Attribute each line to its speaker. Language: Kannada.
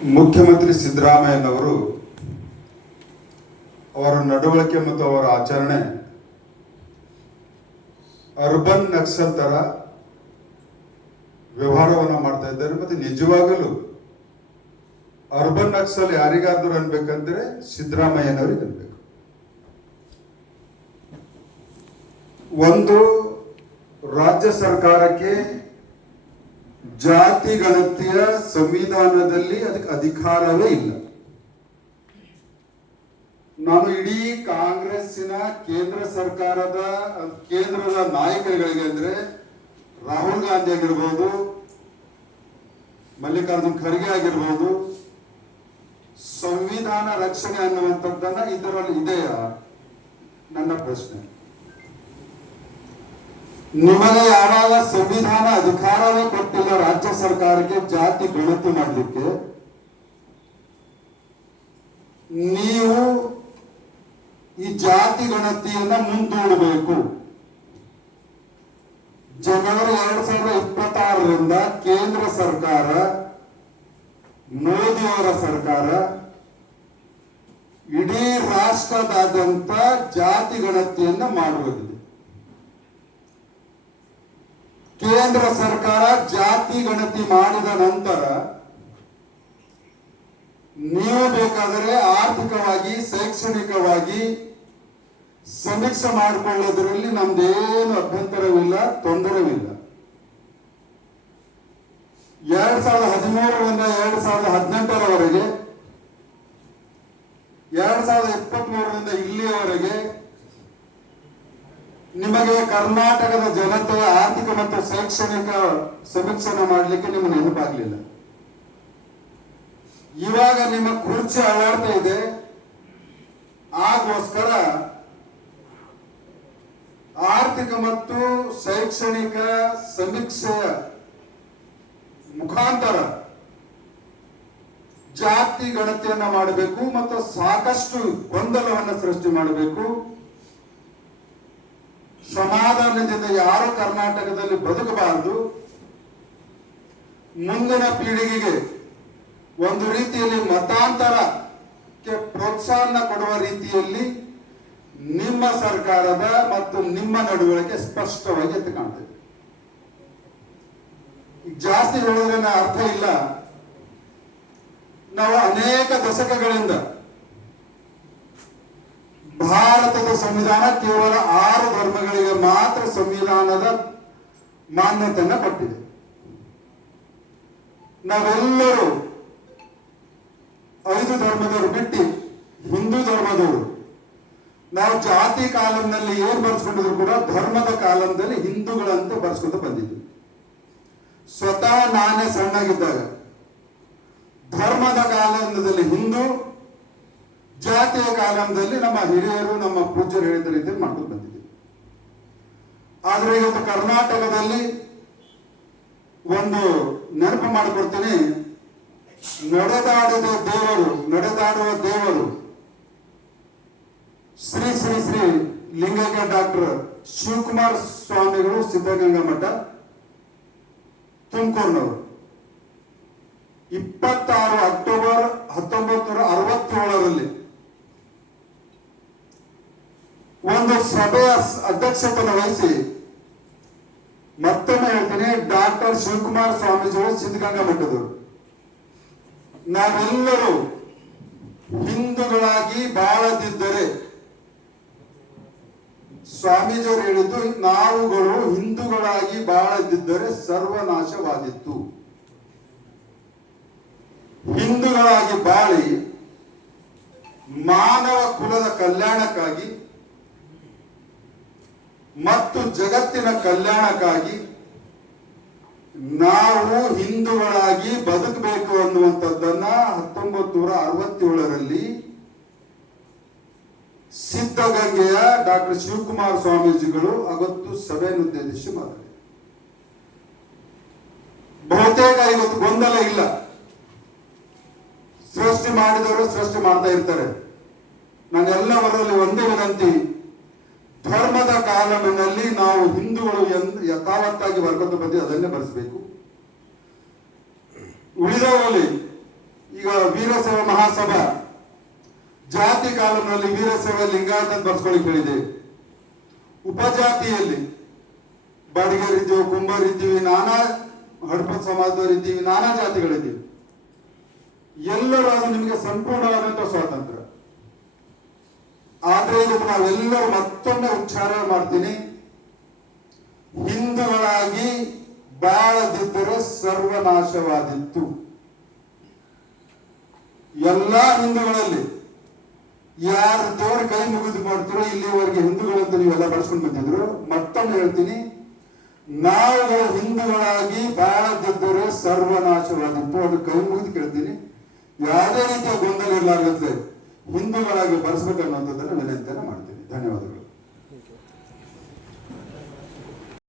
Speaker 1: ಮುಖ್ಯಮಂತ್ರಿ ಸಿದ್ದರಾಮಯ್ಯನವರು ಅವರ ನಡವಳಿಕೆ ಮತ್ತು ಅವರ ಆಚರಣೆ ಅರ್ಬನ್ ನಕ್ಸಲ್ ತರ ವ್ಯವಹಾರವನ್ನು ಮಾಡ್ತಾ ಇದ್ದಾರೆ. ಮತ್ತೆ ನಿಜವಾಗಲೂ ಅರ್ಬನ್ ನಕ್ಸಲ್ ಯಾರಿಗಾದರೂ ಅನ್ಬೇಕಂದ್ರೆ ಸಿದ್ದರಾಮಯ್ಯನವರಿಗೆ ಅನ್ಬೇಕು. ಒಂದು ರಾಜ್ಯ ಸರ್ಕಾರಕ್ಕೆ ಜಾತಿ ಗಣತಿಯ ಸಂವಿಧಾನದಲ್ಲಿ ಅದಕ್ಕೆ ಅಧಿಕಾರವೇ ಇಲ್ಲ. ನಾನು ಇಡೀ ಕಾಂಗ್ರೆಸ್ಸಿನ ಕೇಂದ್ರ ಸರ್ಕಾರದ, ಕೇಂದ್ರದ ನಾಯಕರುಗಳಿಗೆ ಅಂದ್ರೆ ರಾಹುಲ್ ಗಾಂಧಿ ಆಗಿರ್ಬೋದು, ಮಲ್ಲಿಕಾರ್ಜುನ್ ಖರ್ಗೆ ಆಗಿರ್ಬೋದು, ಸಂವಿಧಾನ ರಕ್ಷಣೆ ಅನ್ನುವಂಥದ್ದನ್ನ ಇದರಲ್ಲಿ ಇದೆಯಾ? ನನ್ನ ಪ್ರಶ್ನೆ. ನಿಮಗೆ ಯಾವಾಗ ಸಂವಿಧಾನ ಅಧಿಕಾರವೇ ಕೊಟ್ಟಿಲ್ಲ ರಾಜ್ಯ ಸರ್ಕಾರಕ್ಕೆ ಜಾತಿ ಗಣತಿ ಮಾಡಲಿಕ್ಕೆ, ನೀವು ಈ ಜಾತಿ ಗಣತಿಯನ್ನ ಮುಂದೂಡಬೇಕು. ಜನವರಿ ಎರಡ್ ಸಾವಿರದ ಇಪ್ಪತ್ತಾರರಿಂದ ಕೇಂದ್ರ ಸರ್ಕಾರ, ಮೋದಿಯವರ ಸರ್ಕಾರ, ಇಡೀ ರಾಷ್ಟ್ರದಾದ್ಯಂತ ಜಾತಿ ಗಣತಿಯನ್ನ ಮಾಡುವುದಿದೆ ಕೇಂದ್ರ ಸರ್ಕಾರ ಜಾತಿ ಗಣತಿ ಮಾಡಿದ ನಂತರ ನೀವು ಬೇಕಾದರೆ ಆರ್ಥಿಕವಾಗಿ, ಶೈಕ್ಷಣಿಕವಾಗಿ ಸಮೀಕ್ಷೆ ಮಾಡಿಕೊಳ್ಳೋದ್ರಲ್ಲಿ ನಮ್ದೇನು ಅಭ್ಯಂತರವಿಲ್ಲ, ತೊಂದರೆವಿಲ್ಲ. ಎರಡ್ ಸಾವಿರದ ಹದಿಮೂರರಿಂದ ಎರಡ್ ಸಾವಿರದ ಹದಿನೆಂಟರವರೆಗೆ, ಎರಡ್ ಸಾವಿರದ ಇಪ್ಪತ್ತ್ ಮೂರರಿಂದ ಇಲ್ಲಿಯವರೆಗೆ ನಿಮಗೆ ಕರ್ನಾಟಕದ ಜನತೆಯ ಆರ್ಥಿಕ ಮತ್ತು ಶೈಕ್ಷಣಿಕ ಸಮೀಕ್ಷೆನ ಮಾಡಲಿಕ್ಕೆ ನಿಮ್ಮ ನೆನಪಾಗ್ಲಿಲ್ಲ. ಇವಾಗ ನಿಮ್ಮ ಕುರ್ಚಿ ಅಳಾಡ್ತಾ ಇದೆ. ಆಗೋಸ್ಕರ ಆರ್ಥಿಕ ಮತ್ತು ಶೈಕ್ಷಣಿಕ ಸಮೀಕ್ಷೆಯ ಮುಖಾಂತರ ಜಾತಿ ಗಣತಿಯನ್ನ ಮಾಡಬೇಕು ಮತ್ತು ಸಾಕಷ್ಟು ಗೊಂದಲವನ್ನು ಸೃಷ್ಟಿ ಮಾಡಬೇಕು. ಸಮಾಧಾನದಿಂದ ಯಾರು ಕರ್ನಾಟಕದಲ್ಲಿ ಬದುಕಬಾರದು, ಮುಂದಿನ ಪೀಳಿಗೆಗೆ ಒಂದು ರೀತಿಯಲ್ಲಿ ಮತಾಂತರಕ್ಕೆ ಪ್ರೋತ್ಸಾಹ ಕೊಡುವ ರೀತಿಯಲ್ಲಿ ನಿಮ್ಮ ಸರ್ಕಾರದ ಮತ್ತು ನಿಮ್ಮ ನಡವಳಿಕೆ ಸ್ಪಷ್ಟವಾಗಿ ಎದ್ದು ಕಾಣ್ತದೆ. ಜಾಸ್ತಿ ಹೇಳಿದ್ರೆ ಅರ್ಥ ಇಲ್ಲ. ನಾವು ಅನೇಕ ದಶಕಗಳಿಂದ ಭಾರತದ ಸಂವಿಧಾನ ಕೇವಲ ಆರು ಧರ್ಮಗಳಿಗೆ ಮಾತ್ರ ಸಂವಿಧಾನದ ಮಾನ್ಯತೆಯನ್ನು ಕೊಟ್ಟಿದೆ. ನಾವೆಲ್ಲರೂ ಐದು ಧರ್ಮದವರು ಬಿಟ್ಟು ಹಿಂದೂ ಧರ್ಮದವರು. ನಾವು ಜಾತಿ ಕಾಲಂನಲ್ಲಿ ಏನ್ ಬರ್ಸ್ಕೊಂಡಿದ್ರು ಕೂಡ ಧರ್ಮದ ಕಾಲಂದಲ್ಲಿ ಹಿಂದೂಗಳಂತೆ ಬರ್ಸ್ಕೊಂಡು ಬಂದಿದ್ವಿ. ಸ್ವತಃ ನಾನೇ ಸಣ್ಣಗಿದ್ದಾಗ ಧರ್ಮದ ಕಾಲಂದಲ್ಲಿ ಹಿಂದೂ ಜಾತಿಯ ಕಾಲಮದಲ್ಲಿ ನಮ್ಮ ಹಿರಿಯರು, ನಮ್ಮ ಪೂಜ್ಯರು ಹೇಳಿದ ರೀತಿಯಲ್ಲಿ ಮಾಡ್ಕೊಂಡು ಬಂದಿದ್ದೀವಿ. ಆದ್ರೆ ಇವತ್ತು ಕರ್ನಾಟಕದಲ್ಲಿ ಒಂದು ನೆನಪು ಮಾಡಿಕೊಡ್ತೀನಿ. ನಡೆದಾಡಿದ ದೇವರು, ನಡೆದಾಡುವ ದೇವರು ಶ್ರೀ ಶ್ರೀ ಶ್ರೀ ಲಿಂಗೈಕ್ಯ ಡಾಕ್ಟರ್ ಶಿವಕುಮಾರ್ ಸ್ವಾಮಿಗಳು ಸಿದ್ಧಗಂಗಾ ಮಠ ತುಮಕೂರಿನವರು. ಇಪ್ಪತ್ತಾರು ಅಕ್ಟೋಬರ್ ಹತ್ತೊಂಬತ್ತು ನೂರ ಅರವತ್ತೇಳರಲ್ಲಿ ಒಂದು ಸಭೆಯ ಅಧ್ಯಕ್ಷತೆಯನ್ನು ವಹಿಸಿ ಮತ್ತೊಮ್ಮೆ ಹೇಳ್ತೀನಿ, ಡಾಕ್ಟರ್ ಶಿವಕುಮಾರ್ ಸ್ವಾಮೀಜಿಗಳು ಸಿದ್ಧಗಂಗಾ ಮಠದವರು ನಾವೆಲ್ಲರೂ ಹಿಂದೂಗಳಾಗಿ ಬಾಳದಿದ್ದರೆ, ಸ್ವಾಮೀಜಿಯವರು ಹೇಳಿದ್ದು, ನಾವುಗಳು ಹಿಂದೂಗಳಾಗಿ ಬಾಳದಿದ್ದರೆ ಸರ್ವನಾಶವಾದಿತ್ತು ಹಿಂದೂಗಳಾಗಿ ಬಾಳಿ ಮಾನವ ಕುಲದ ಕಲ್ಯಾಣಕ್ಕಾಗಿ ಮತ್ತು ಜಗತ್ತಿನ ಕಲ್ಯಾಣಕ್ಕಾಗಿ ನಾವು ಹಿಂದೂಗಳಾಗಿ ಬದುಕಬೇಕು ಅನ್ನುವಂಥದ್ದನ್ನ ಹತ್ತೊಂಬತ್ತು ನೂರ ಅರವತ್ತೇಳರಲ್ಲಿ ಸಿದ್ಧಗಂಗೆಯ ಡಾಕ್ಟರ್ ಶಿವಕುಮಾರ ಸ್ವಾಮೀಜಿಗಳು ಅಗತ್ತು ಸಭೆಯನ್ನು ಉದ್ದೇಶಿಸಿ ಮಾತಾಡಿದರು. ಬಹುತೇಕ ಇವತ್ತು ಗೊಂದಲ ಇಲ್ಲ. ಸೃಷ್ಟಿ ಮಾಡಿದವರು ಸೃಷ್ಟಿ ಮಾಡ್ತಾ ಇರ್ತಾರೆ. ನಾನೆಲ್ಲವರಲ್ಲಿ ಒಂದೇ ವಿನಂತಿ ಧರ್ಮದ ಕಾಲಮಿನಲ್ಲಿ ನಾವು ಹಿಂದೂಗಳು ಯಥಾವತ್ತಾಗಿ ಬರ್ಕೊಂಡು ಬಂದು ಅದನ್ನೇ ಬರೆಸಬೇಕು. ಉಳಿದವರಲ್ಲಿ ಈಗ ವೀರಸವ ಮಹಾಸಭಾ, ಜಾತಿ ಕಾಲಮಿನಲ್ಲಿ ವೀರಸವ ಲಿಂಗಾಯತ ಬರ್ಸ್ಕೊಳ್ಳಿಕ್ ಹೇಳಿದೆ. ಉಪಜಾತಿಯಲ್ಲಿ ಬಡಿಗರಿದ್ದೀವಿ ಕುಂಬರಿದ್ದೀವಿ, ನಾನಾ ಹಡಪ ಸಮಾಜದವರಿದ್ದೀವಿ, ನಾನಾ ಜಾತಿಗಳಿದ್ದೀವಿ. ಎಲ್ಲರೂ ಅದು ನಿಮಗೆ ಸಂಪೂರ್ಣವಾದಂತಹ ಸ್ವಾತಂತ್ರ್ಯ. ಆದ್ರೆ ನಾವೆಲ್ಲರೂ ಮತ್ತೊಮ್ಮೆ ಉಚ್ಚಾರ ಮಾಡ್ತೀನಿ. ಹಿಂದೂಗಳಾಗಿ ಬಾಳದಿದ್ದರೆ ಸರ್ವನಾಶವಾದಿತ್ತು ಎಲ್ಲ ಹಿಂದೂಗಳಲ್ಲಿ ಯಾರು ದೇವರ ಕೈ ಮುಗಿದು ಮಾಡ್ತಿರೋ ಇಲ್ಲಿವರೆಗೆ ಹಿಂದೂಗಳಂತ ನೀವೆಲ್ಲ ಬಳಸ್ಕೊಂಡು ಬಂದಿದ್ರು. ಮತ್ತೊಮ್ಮೆ ಹೇಳ್ತೀನಿ, ನಾವು ಹಿಂದೂಗಳಾಗಿ ಬಾಳದಿದ್ದರೆ ಸರ್ವನಾಶವಾದಿತ್ತು ಅದು ಕೈ ಮುಗಿದು ಕೇಳ್ತೀನಿ. ಯಾವುದೇ ರೀತಿಯ ಗೊಂದಲ ಇರಲಾಗುತ್ತೆ ಹಿಂದೂಗಳಾಗಿ ಬಳಸಬೇಕನ್ನುವಂಥದ್ದನ್ನು ವಿನಂತಿಯನ್ನು ಮಾಡ್ತೀನಿ. ಧನ್ಯವಾದಗಳು.